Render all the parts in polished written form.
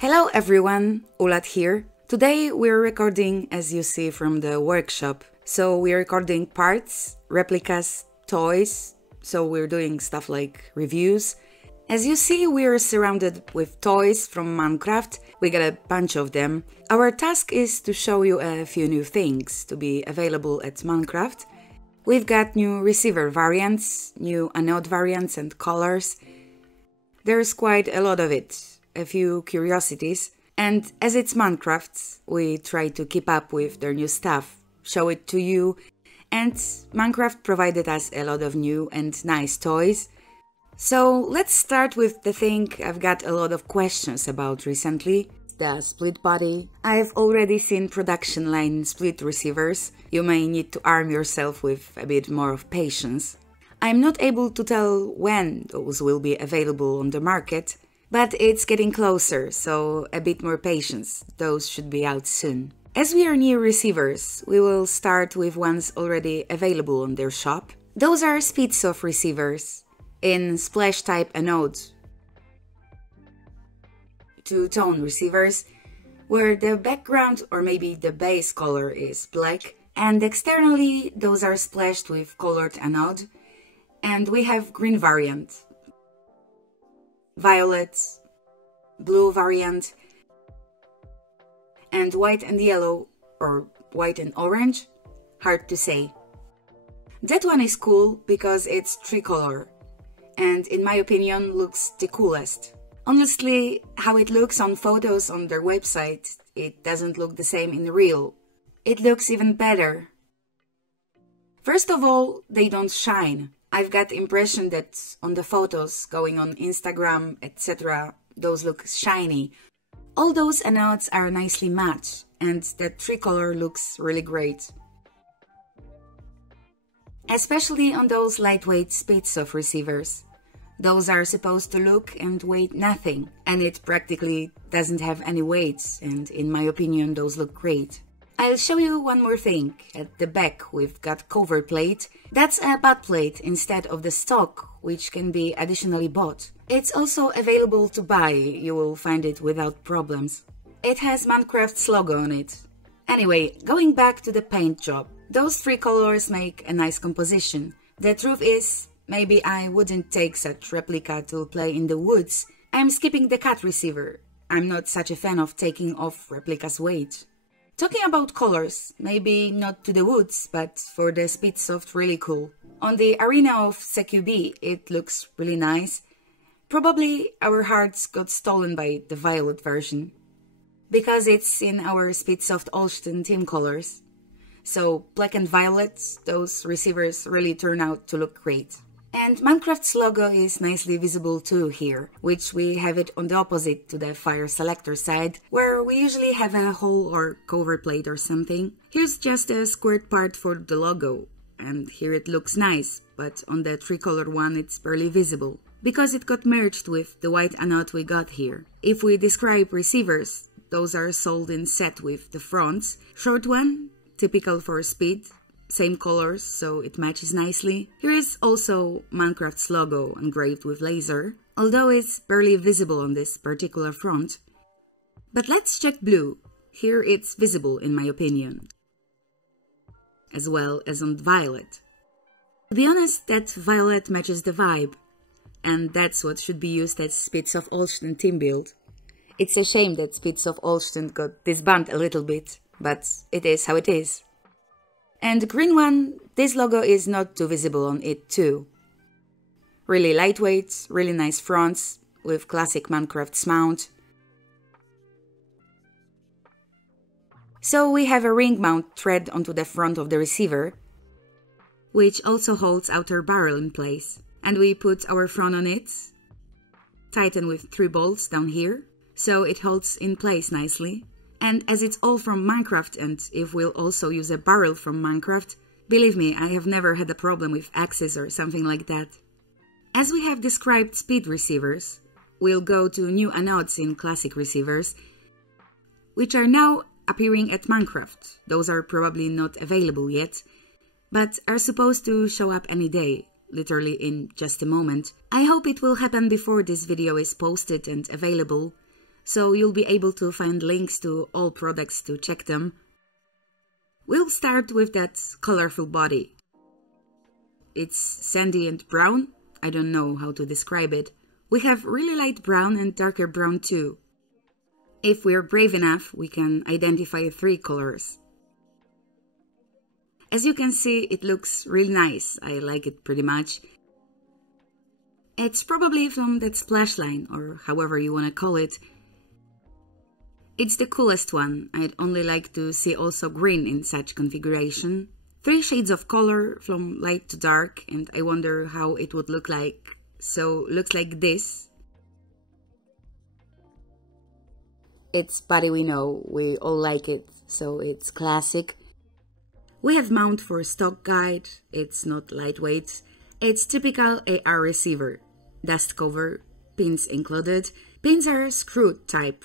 Hello everyone, Ulat here. Today we're recording as you see from the workshop. So we're recording parts, replicas, toys, so we're doing stuff like reviews. As you see, we're surrounded with toys from Mancraft. We got a bunch of them. Our task is to show you a few new things to be available at Mancraft. We've got new receiver variants, new anode variants and colors. There's quite a lot of it. A few curiosities, and as it's Mancraft, we try to keep up with their new stuff, show it to you, and Mancraft provided us a lot of new and nice toys. So let's start with the thing I've got a lot of questions about recently, the split body. I've already seen production line split receivers. You may need to arm yourself with a bit more of patience. I'm not able to tell when those will be available on the market, but it's getting closer, so a bit more patience, those should be out soon. As we are new receivers, we will start with ones already available on their shop. Those are speedsoft receivers in splash type anode, two-tone receivers, where the background or maybe the base color is black, and externally those are splashed with colored anode, and we have green variant, violet, blue variant, and white and yellow, or white and orange, hard to say. That one is cool because it's tricolor, and in my opinion looks the coolest. Honestly, how it looks on photos on their website, it doesn't look the same in real. It looks even better. First of all, they don't shine. I've got the impression that on the photos going on Instagram, etc., those look shiny. All those anodes are nicely matched, and that tricolor looks really great. Especially on those lightweight speedsoft receivers. Those are supposed to look and weigh nothing, and it practically doesn't have any weight, and in my opinion those look great. I'll show you one more thing. At the back we've got cover plate. That's a butt plate instead of the stock, which can be additionally bought. It's also available to buy, you will find it without problems. It has Mancraft's logo on it. Anyway, going back to the paint job. Those three colors make a nice composition. The truth is, maybe I wouldn't take such replica to play in the woods. I'm skipping the cat receiver. I'm not such a fan of taking off replica's weight. Talking about colors, maybe not to the woods, but for the speedsoft really cool. On the arena of CQB it looks really nice. Probably our hearts got stolen by the violet version, because it's in our asg-olsztyn team colors. So black and violet, those receivers really turn out to look great. And Mancraft's logo is nicely visible too here, which we have it on the opposite to the fire selector side, where we usually have a hole or cover plate or something. Here's just a squared part for the logo, and here it looks nice, but on the tricolor one it's barely visible, because it got merged with the white anode we got here. If we describe receivers, those are sold in set with the fronts. Short one, typical for speed, same colors, so it matches nicely. Here is also Mancraft's logo engraved with laser, although it's barely visible on this particular front. But let's check blue. Here it's visible in my opinion, as well as on violet. To be honest, that violet matches the vibe, and that's what should be used as asg-olsztyn team build. It's a shame that asg-olsztyn got disbanded a little bit, but it is how it is. And the green one, this logo is not too visible on it too. Really lightweight, really nice fronts, with classic Mancraft's mount. So we have a ring mount thread onto the front of the receiver, which also holds outer barrel in place. And we put our front on it, tighten with 3 bolts down here, so it holds in place nicely. And as it's all from Mancraft, and if we'll also use a barrel from Mancraft, believe me, I have never had a problem with access or something like that. As we have described speed receivers, we'll go to new anodes in classic receivers, which are now appearing at Mancraft. Those are probably not available yet, but are supposed to show up any day, literally in just a moment. I hope it will happen before this video is posted and available, so you'll be able to find links to all products to check them. We'll start with that colorful body. It's sandy and brown. I don't know how to describe it. We have really light brown and darker brown too. If we're brave enough, we can identify 3 colors. As you can see, it looks really nice. I like it pretty much. It's probably from that splash line, or however you want to call it. It's the coolest one. I'd only like to see also green in such configuration. 3 shades of color from light to dark, and I wonder how it would look like. So, looks like this. It's body we know, we all like it, so it's classic. We have mount for stock guide, it's not lightweight. It's typical AR receiver. Dust cover, pins included. Pins are screwed type.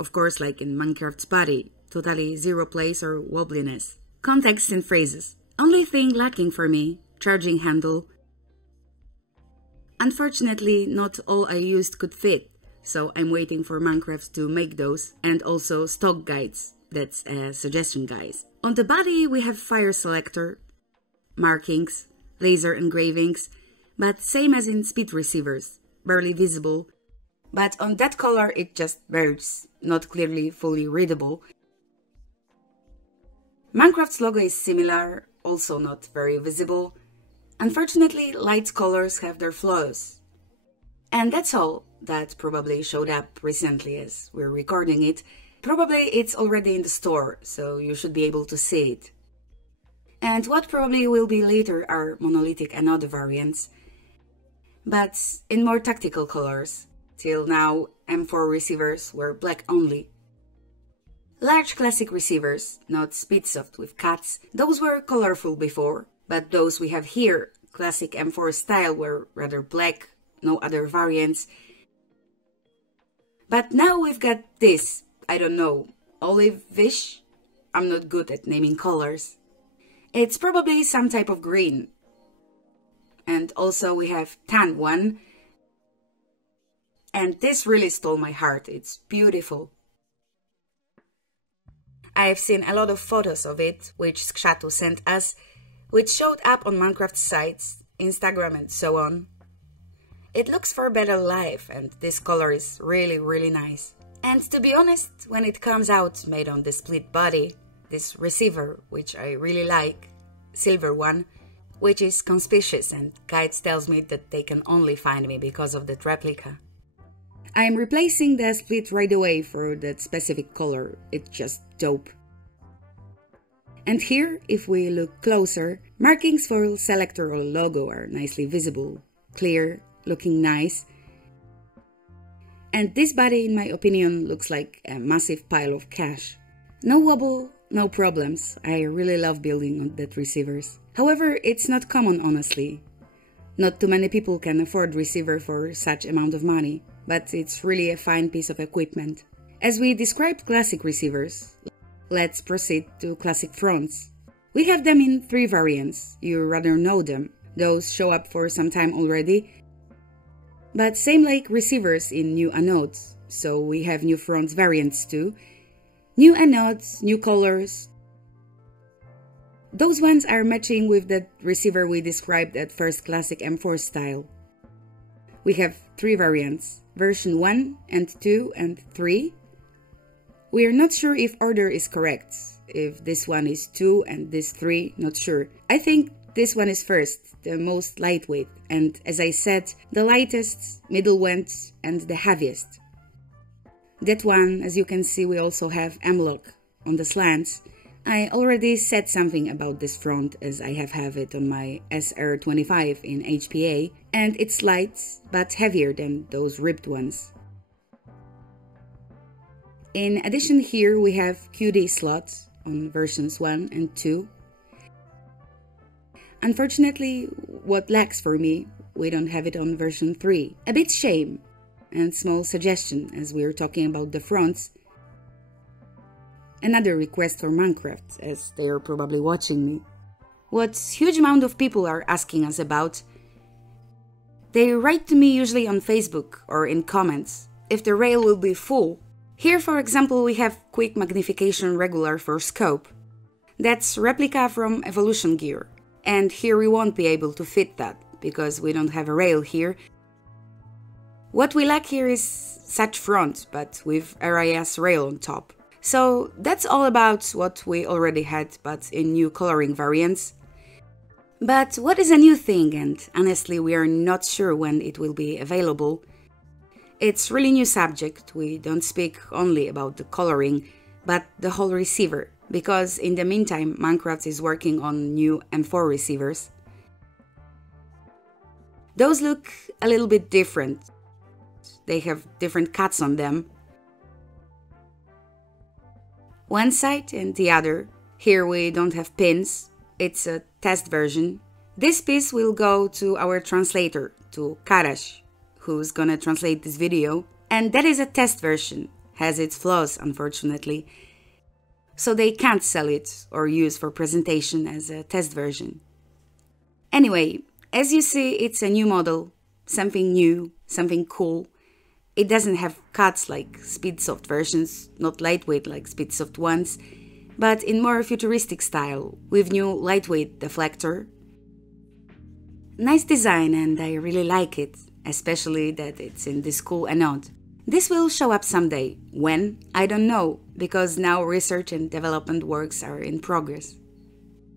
Of course, like in Mancraft's body, totally zero place or wobbliness. Context and phrases. Only thing lacking for me, charging handle. Unfortunately, not all I used could fit, so I'm waiting for Mancraft to make those, and also stock guides. That's a suggestion, guys. On the body we have fire selector, markings, laser engravings, but same as in speed receivers, barely visible. But on that color it just merges, not clearly fully readable. Mancraft's logo is similar, also not very visible. Unfortunately, light colors have their flaws. And that's all that probably showed up recently as we're recording it. Probably it's already in the store, so you should be able to see it. And what probably will be later are monolithic anode variants, but in more tactical colors. Till now, M4 receivers were black only. Large classic receivers, not speedsoft with cuts, those were colorful before, but those we have here, classic M4 style, were rather black, no other variants. But now we've got this, I don't know, olive-ish? I'm not good at naming colors. It's probably some type of green. And also we have tan one. And this really stole my heart, it's beautiful. I've seen a lot of photos of it, which Skshatu sent us, which showed up on Mancraft sites, Instagram and so on. It looks far better live, and this color is really nice. And to be honest, when it comes out made on the split body, this receiver, which I really like, silver one, which is conspicuous and guides tells me that they can only find me because of that replica. I'm replacing the split right away for that specific color, it's just dope. And here, if we look closer, markings for selector or logo are nicely visible, clear, looking nice. And this body, in my opinion, looks like a massive pile of cash. No wobble, no problems, I really love building on that receivers. However, it's not common honestly. Not too many people can afford receiver for such amount of money, but it's really a fine piece of equipment. As we described classic receivers, let's proceed to classic fronts. We have them in 3 variants, you rather know them. Those show up for some time already. But same like receivers in new anodes, so we have new fronts variants too. New anodes, new colors. Those ones are matching with that receiver we described at first classic M4 style. We have 3 variants, version 1 and 2 and 3. We are not sure if order is correct, if this one is 2 and this 3, not sure. I think this one is first, the most lightweight, and as I said, the lightest, middle went, and the heaviest. That one, as you can see, we also have M-lock on the slants. I already said something about this front as I have it on my SR25 in HPA, and it's light but heavier than those ripped ones. In addition, here we have QD slots on versions 1 and 2. Unfortunately, what lacks for me, we don't have it on version 3. A bit shame, and small suggestion as we are talking about the fronts. Another request for Mancraft, as they are probably watching me. What huge amount of people are asking us about. They write to me usually on Facebook or in comments if the rail will be full, Here, for example, we have quick magnification regular for scope. That's replica from Evolution gear. And here we won't be able to fit that, because we don't have a rail here. What we lack here is such front, but with RIS rail on top. So that's all about what we already had, but in new coloring variants. But what is a new thing, and honestly we are not sure when it will be available. It's really new subject, we don't speak only about the coloring, but the whole receiver, because in the meantime Mancraft is working on new M4 receivers. Those look a little bit different, they have different cuts on them. One side and the other. Here we don't have pins, it's a test version. This piece will go to our translator, to Karash, who's gonna translate this video. And that is a test version, has its flaws unfortunately. So they can't sell it or use for presentation as a test version. Anyway, as you see, it's a new model, something new, something cool. It doesn't have cuts like Speedsoft versions, not lightweight like Speedsoft ones, but in more futuristic style, with new lightweight deflector. Nice design and I really like it, especially that it's in this cool anode. This will show up someday. When? I don't know, because now research and development works are in progress.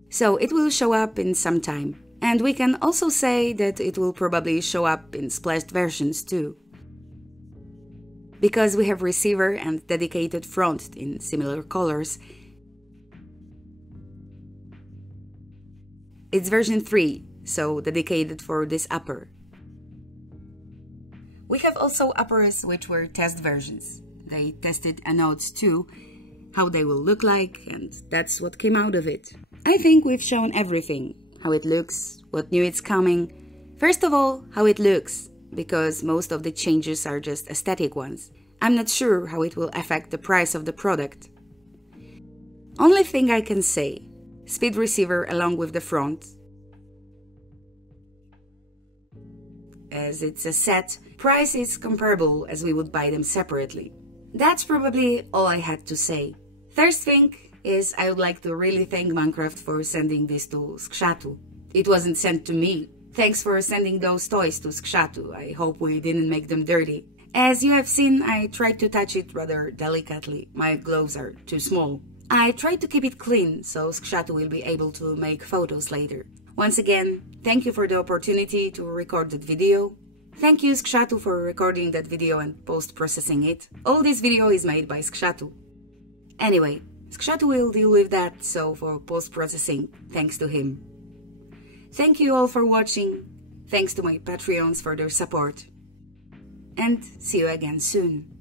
So it will show up in some time. And we can also say that it will probably show up in splashed versions too. Because we have receiver and dedicated front in similar colors. It's version 3, so dedicated for this upper. We have also uppers which were test versions. They tested anodes too, how they will look like, and that's what came out of it. I think we've shown everything. How it looks, what new is coming. First of all, how it looks, because most of the changes are just aesthetic ones. I'm not sure how it will affect the price of the product. Only thing I can say, speed receiver along with the front. As it's a set, price is comparable as we would buy them separately. That's probably all I had to say. First thing is I would like to really thank Mancraft for sending this to Skrzatu. It wasn't sent to me. Thanks for sending those toys to Skrzatu. I hope we didn't make them dirty. As you have seen, I tried to touch it rather delicately. My gloves are too small. I tried to keep it clean, so Skrzatu will be able to make photos later. Once again, thank you for the opportunity to record that video. Thank you Skrzatu for recording that video and post-processing it. All this video is made by Skrzatu. Anyway, Skrzatu will deal with that, so for post-processing, thanks to him. Thank you all for watching. Thanks to my Patreons for their support. And see you again soon.